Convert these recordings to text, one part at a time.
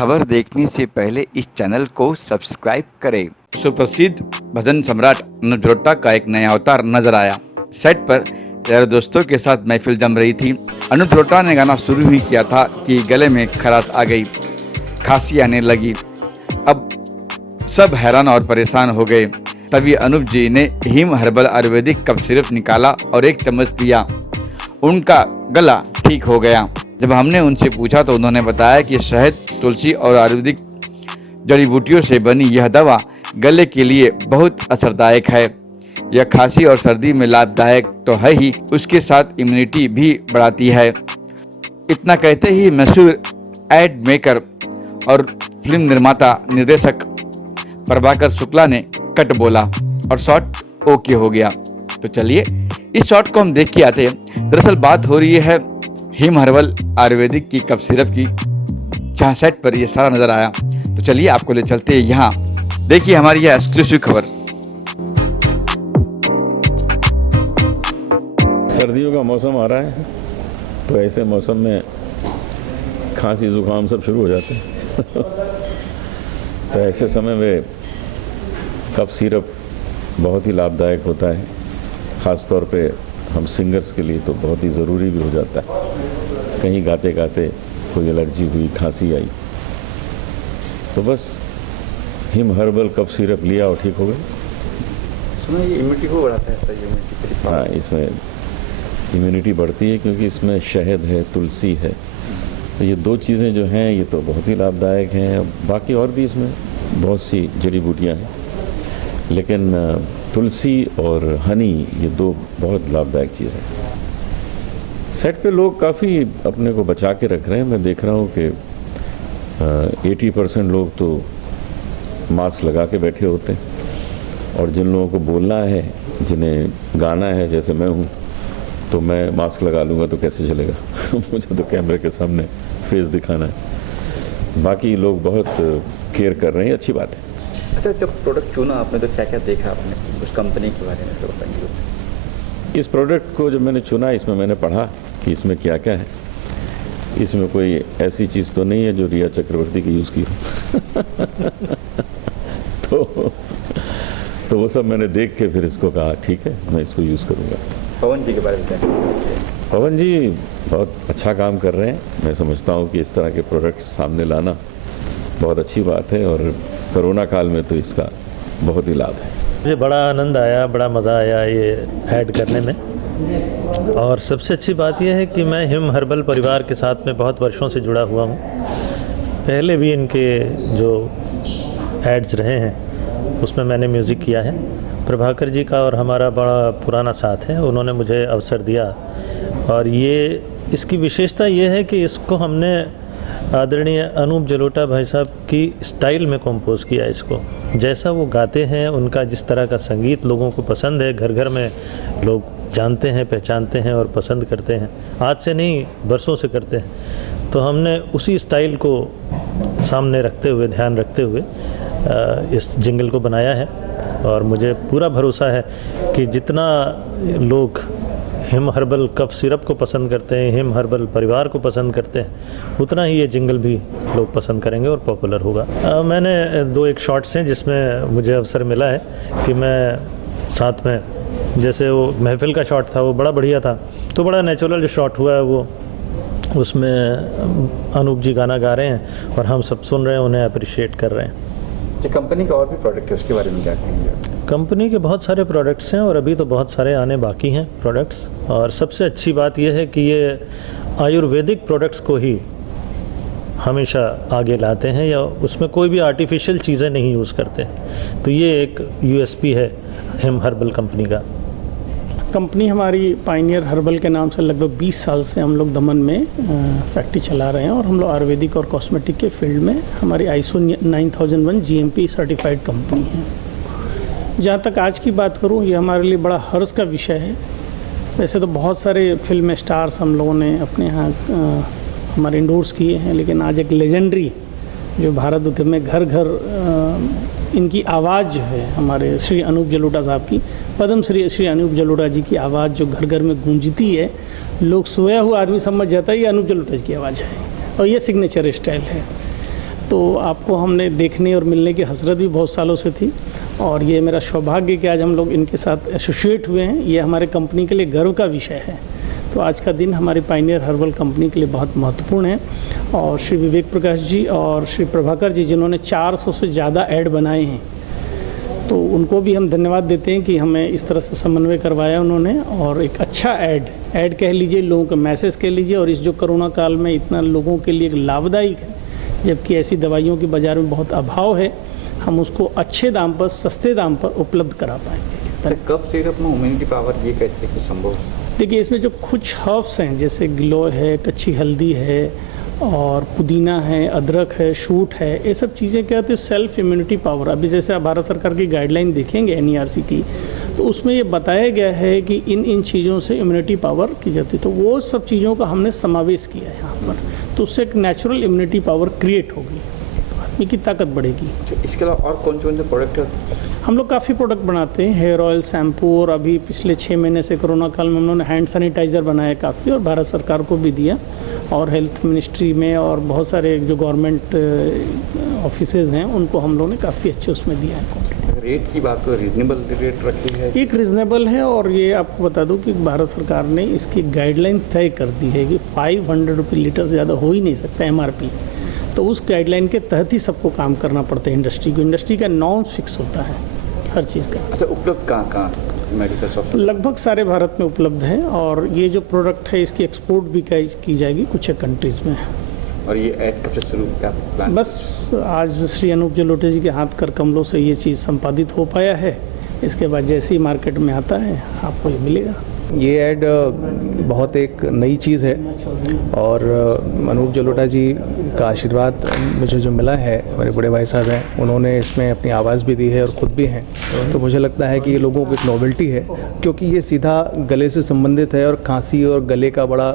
खबर देखने से पहले इस चैनल को सब्सक्राइब करें। सुप्रसिद्ध भजन सम्राट अनुज जलोटा का एक नया अवतार नजर आया। सेट पर यार दोस्तों के साथ महफिल जम रही थी। अनुज जलोटा ने गाना शुरू ही किया था कि गले में खराश आ गई, खांसी आने लगी। अब सब हैरान और परेशान हो गए। तभी अनूप जी ने Him herbal ayurvedic cough syrup निकाला और एक चम्मच पिया। उनका गला ठीक हो गया। जब हमने उनसे पूछा तो उन्होंने बताया कि शहद, तुलसी और आयुर्वेदिक जड़ी बूटियों से बनी यह दवा गले के लिए बहुत असरदायक है। यह खांसी और सर्दी में लाभदायक तो है ही, उसके साथ इम्यूनिटी भी बढ़ाती है। इतना कहते ही मशहूर एड मेकर और फिल्म निर्माता निर्देशक प्रभाकर शुक्ला ने कट बोला और शॉट ओके हो गया। तो चलिए इस शॉट को हम देख के आते हैं। दरअसल बात हो रही है हिम हर्बल आयुर्वेदिक की कफ सिरप की, जहाँ सेट पर ये सारा नजर आया। तो चलिए आपको ले चलते हैं यहाँ। देखिए हमारी यह एक्सक्लूसिव खबर। सर्दियों का मौसम आ रहा है, तो ऐसे मौसम में खांसी जुकाम सब शुरू हो जाते हैं। तो ऐसे समय में कफ सिरप बहुत ही लाभदायक होता है। ख़ास तौर पे हम सिंगर्स के लिए तो बहुत ही ज़रूरी भी हो जाता है। कहीं गाते गाते कोई एलर्जी हुई, खांसी आई, तो बस हिम हर्बल कफ सिरप लिया और ठीक हो गए। सुना ये इम्यूनिटी को बढ़ाता है सर, इम्यूनिटी। हाँ, इसमें इम्यूनिटी बढ़ती है क्योंकि इसमें शहद है, तुलसी है। तो ये दो चीज़ें जो हैं ये तो बहुत ही लाभदायक हैं। बाकी और भी इसमें बहुत सी जड़ी बूटियाँ हैं, लेकिन तुलसी और हनी ये दो बहुत लाभदायक चीज़ है। सेट पे लोग काफ़ी अपने को बचा के रख रहे हैं। मैं देख रहा हूँ कि 80% लोग तो मास्क लगा के बैठे होते हैं, और जिन लोगों को बोलना है, जिन्हें गाना है, जैसे मैं हूँ, तो मैं मास्क लगा लूँगा तो कैसे चलेगा। मुझे तो कैमरे के सामने फेस दिखाना है। बाकी लोग बहुत केयर कर रहे हैं, अच्छी बात है। अच्छा, जब प्रोडक्ट चुना आपने तो क्या क्या देखा आपने उस कंपनी के बारे में तो बताइए। इस प्रोडक्ट को जब मैंने चुना, इसमें मैंने पढ़ा कि इसमें क्या क्या है। इसमें कोई ऐसी चीज़ तो नहीं है जो रिया चक्रवर्ती की यूज़ की हो। तो वो सब मैंने देख के फिर इसको कहा ठीक है, मैं इसको यूज़ करूँगा। पवन जी के बारे में बताइए। पवन जी बहुत अच्छा काम कर रहे हैं। मैं समझता हूँ कि इस तरह के प्रोडक्ट्स सामने लाना बहुत अच्छी बात है, और कोरोना काल में तो इसका बहुत ही लाभ है। मुझे बड़ा आनंद आया, बड़ा मज़ा आया ये ऐड करने में। और सबसे अच्छी बात यह है कि मैं हिम हर्बल परिवार के साथ में बहुत वर्षों से जुड़ा हुआ हूँ। पहले भी इनके जो एड्स रहे हैं उसमें मैंने म्यूज़िक किया है। प्रभाकर जी का और हमारा बड़ा पुराना साथ है, उन्होंने मुझे अवसर दिया। और ये इसकी विशेषता ये है कि इसको हमने आदरणीय अनूप जलोटा भाई साहब की स्टाइल में कंपोज किया। इसको जैसा वो गाते हैं, उनका जिस तरह का संगीत लोगों को पसंद है, घर घर में लोग जानते हैं, पहचानते हैं और पसंद करते हैं। आज से नहीं, बरसों से करते हैं। तो हमने उसी स्टाइल को सामने रखते हुए, ध्यान रखते हुए इस जिंगल को बनाया है। और मुझे पूरा भरोसा है कि जितना लोग हिम हर्बल कफ सिरप को पसंद करते हैं, हिम हर्बल परिवार को पसंद करते हैं, उतना ही ये जिंगल भी लोग पसंद करेंगे और पॉपुलर होगा। मैंने 2-1 शॉट्स हैं जिसमें मुझे अवसर मिला है कि मैं साथ में, जैसे वो महफिल का शॉट था वो बड़ा बढ़िया था, तो बड़ा नेचुरल जो शॉट हुआ है वो, उसमें अनूप जी गाना गा रहे हैं और हम सब सुन रहे हैं, उन्हें अप्रिशिएट कर रहे हैं। जो कंपनी का और भी प्रोडक्ट है उसके बारे में क्या कहेंगे? कंपनी के बहुत सारे प्रोडक्ट्स हैं और अभी तो बहुत सारे आने बाकी हैं प्रोडक्ट्स। और सबसे अच्छी बात यह है कि ये आयुर्वेदिक प्रोडक्ट्स को ही हमेशा आगे लाते हैं, या उसमें कोई भी आर्टिफिशियल चीज़ें नहीं यूज़ करते। तो ये एक यूएसपी है हिम हर्बल कंपनी का। कंपनी हमारी पायनियर हर्बल के नाम से लगभग 20 साल से हम लोग दमन में फैक्ट्री चला रहे हैं, और हम लोग आयुर्वेदिक और कॉस्मेटिक के फील्ड में हमारी ISO 9001 GMP सर्टिफाइड कंपनी है। जहाँ तक आज की बात करूँ, ये हमारे लिए बड़ा हर्ष का विषय है। वैसे तो बहुत सारे फिल्म स्टार्स हम लोगों ने अपने यहाँ हमारे इंडोर्स किए हैं, लेकिन आज एक लेजेंडरी जो भारत में घर घर इनकी आवाज़ जो है, हमारे श्री अनूप जलोटा साहब की, पद्म श्री अनूप जलोटा जी की आवाज़ जो घर घर में गूंजती है, लोग सोया हुआ आदमी समझ जाता है ये अनूप जलोटा जी की आवाज़ है, और ये सिग्नेचर स्टाइल है। तो आपको हमने देखने और मिलने की हसरत भी बहुत सालों से थी, और ये मेरा सौभाग्य कि आज हम लोग इनके साथ एसोसिएट हुए हैं। ये हमारे कंपनी के लिए गर्व का विषय है। तो आज का दिन हमारी पायनियर हर्बल कंपनी के लिए बहुत महत्वपूर्ण है। और श्री विवेक प्रकाश जी और श्री प्रभाकर जी, जिन्होंने 400 से ज़्यादा ऐड बनाए हैं, तो उनको भी हम धन्यवाद देते हैं कि हमें इस तरह से समन्वय करवाया उन्होंने। और एक अच्छा ऐड कह लीजिए, लोगों का मैसेज कह लीजिए, और इस जो कोरोना काल में इतना लोगों के लिए लाभदायक है, जबकि ऐसी दवाइयों की बाज़ार में बहुत अभाव है, हम उसको अच्छे दाम पर, सस्ते दाम पर उपलब्ध करा पाएंगे। कफ सिरप में इम्यूनिटी पावर ये कैसे कुछ संभव? देखिए, इसमें जो कुछ हर्ब्स हैं, जैसे गिलोय है, कच्ची हल्दी है, और पुदीना है, अदरक है, शूट है, ये सब चीज़ें क्या होती है, सेल्फ इम्यूनिटी पावर। अभी जैसे आप भारत सरकार की गाइडलाइन देखेंगे NERC की, तो उसमें ये बताया गया है कि इन चीज़ों से इम्यूनिटी पावर की जाती है। तो वो सब चीज़ों का हमने समावेश किया है यहाँ पर, तो उससे एक नेचुरल इम्यूनिटी पावर क्रिएट होगी, आदमी की ताकत बढ़ेगी। तो इसके अलावा और कौन कौन से प्रोडक्ट है? हम लोग काफ़ी प्रोडक्ट बनाते हैं, हेयर ऑयल, शैम्पू, और अभी पिछले 6 महीने से कोरोना काल में हम लोगों ने हैंड सैनिटाइज़र बनाया काफ़ी, और भारत सरकार को भी दिया, और हेल्थ मिनिस्ट्री में और बहुत सारे जो गवर्नमेंट ऑफिसेज हैं उनको हम लोगों ने काफ़ी अच्छे उसमें दिया है। रेट की बात तो रीजनेबल रेट रखी है? एक रीज़नेबल है, और ये आपको बता दूं कि भारत सरकार ने इसकी गाइडलाइन तय कर दी है कि 500 रुपये लीटर से ज़्यादा हो ही नहीं सकता MRP। तो उस गाइडलाइन के तहत ही सबको काम करना पड़ता है इंडस्ट्री को। इंडस्ट्री का नॉर्म फिक्स होता है हर चीज़ का। अच्छा, उपलब्ध कहाँ मेडिकल शॉप? लगभग सारे भारत में उपलब्ध है, और ये जो प्रोडक्ट है इसकी एक्सपोर्ट भी की जाएगी कुछ कंट्रीज़ में। और ये ऐड कब से शुरू क्या प्लान? बस आज श्री अनूप जलोटे जी के हाथ कर कमलों से ये चीज़ संपादित हो पाया है। इसके बाद जैसे ही मार्केट में आता है आपको ये मिलेगा। ये ऐड बहुत एक नई चीज़ है, और अनूप जलोटा जी का आशीर्वाद मुझे जो मिला है, मेरे बड़े भाई साहब हैं, उन्होंने इसमें अपनी आवाज़ भी दी है और ख़ुद भी हैं। तो मुझे लगता है कि ये लोगों को एक नोवेल्टी है, क्योंकि ये सीधा गले से संबंधित है, और खांसी और गले का बड़ा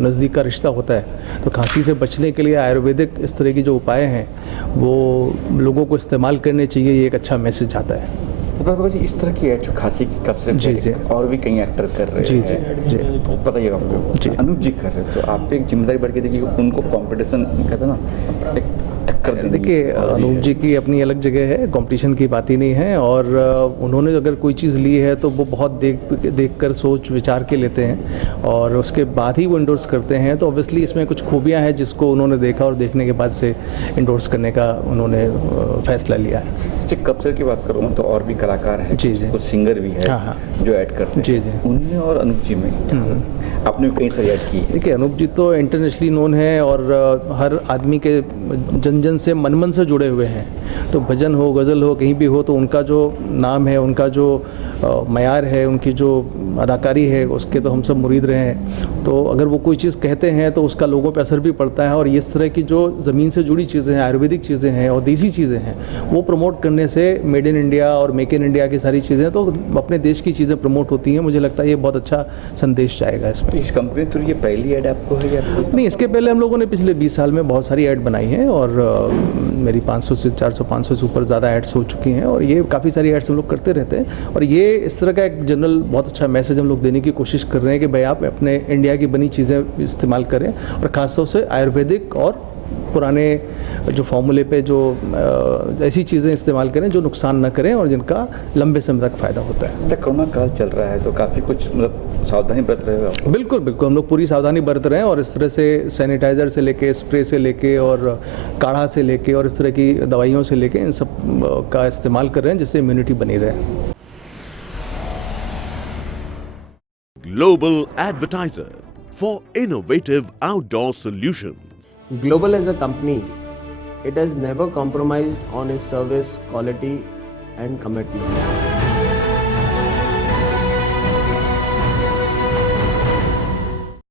नज़दीक का रिश्ता होता है। तो खांसी से बचने के लिए आयुर्वेदिक इस तरह की जो उपाय हैं वो लोगों को इस्तेमाल करने चाहिए। ये एक अच्छा मैसेज आता है। तो जी, इस तरह की ऐड जो खांसी की कफ से जी। और भी कई एक्टर कर रहे हैं। जी। पता ही आपको जी। अनूप जी कर रहे हैं, तो आप पे एक जिम्मेदारी बढ़ के देखिए, उनको कंपटीशन कहते हैं ना, एक टक्कर देने की। देखिए, अनूप जी की अपनी अलग जगह है, कंपटीशन की बात ही नहीं है, और उन्होंने अगर कोई चीज़ ली है तो वो बहुत देख कर सोच विचार के लेते हैं, और उसके बाद ही वो इंडोर्स करते हैं। तो ऑब्वियसली इसमें कुछ खूबियाँ हैं जिसको उन्होंने देखा, और देखने के बाद से इंडोर्स करने का उन्होंने फैसला लिया है। जैसे कब्सर की बात करूँ तो और भी कलाकार हैं, जी। कुछ सिंगर भी है हाँ। जो ऐड करते हैं। जी। उनमें और अनूप जी में आपने भी कई सारी ऐड की है। देखिए, अनूप जी तो इंटरनेशनली नोन है, और हर आदमी के जन से मन से जुड़े हुए हैं। तो भजन हो, गज़ल हो, कहीं भी हो, तो उनका जो नाम है, उनका जो मयार है, उनकी जो अदाकारी है, उसके तो हम सब मुरीद रहे हैं। तो अगर वो कोई चीज़ कहते हैं तो उसका लोगों पे असर भी पड़ता है, और इस तरह की जो ज़मीन से जुड़ी चीज़ें हैं, आयुर्वेदिक चीज़ें हैं और देसी चीज़ें हैं, वो प्रमोट करने से मेड इन इंडिया और मेक इन इंडिया की सारी चीज़ें, तो अपने देश की चीज़ें प्रमोट होती हैं। मुझे लगता है ये बहुत अच्छा संदेश जाएगा इसमें। इस कंपनी थ्रू ये पहली ऐड आपको है या नहीं, इसके पहले हम लोगों ने पिछले 20 साल में बहुत सारी ऐड बनाई हैं, और मेरी 500 से 400-500 से ऊपर ज़्यादा ऐड्स हो चुकी हैं, और ये काफ़ी सारी ऐड्स हम लोग करते रहते हैं। और ये इस तरह का एक जनरल बहुत अच्छा मैसेज हम लोग देने की कोशिश कर रहे हैं कि भाई आप अपने इंडिया की बनी चीज़ें इस्तेमाल करें, और ख़ासतौर से आयुर्वेदिक और पुराने जो फॉर्मूले पे जो ऐसी चीज़ें इस्तेमाल करें जो नुकसान ना करें और जिनका लंबे समय तक फ़ायदा होता है। जब कोरोना काल चल रहा है तो काफ़ी कुछ मतलब सावधानी बरत रहे हो आप? बिल्कुल बिल्कुल, हम लोग पूरी सावधानी बरत रहे हैं, और इस तरह से सैनिटाइज़र से लेके, स्प्रे से लेके, और काढ़ा से लेके, और इस तरह की दवाइयों से लेके, इन सब का इस्तेमाल कर रहे हैं जिससे इम्यूनिटी बनी रहे। Global Advertiser for innovative outdoor solutions. Global as a company, it has never compromised on its service quality and commitment.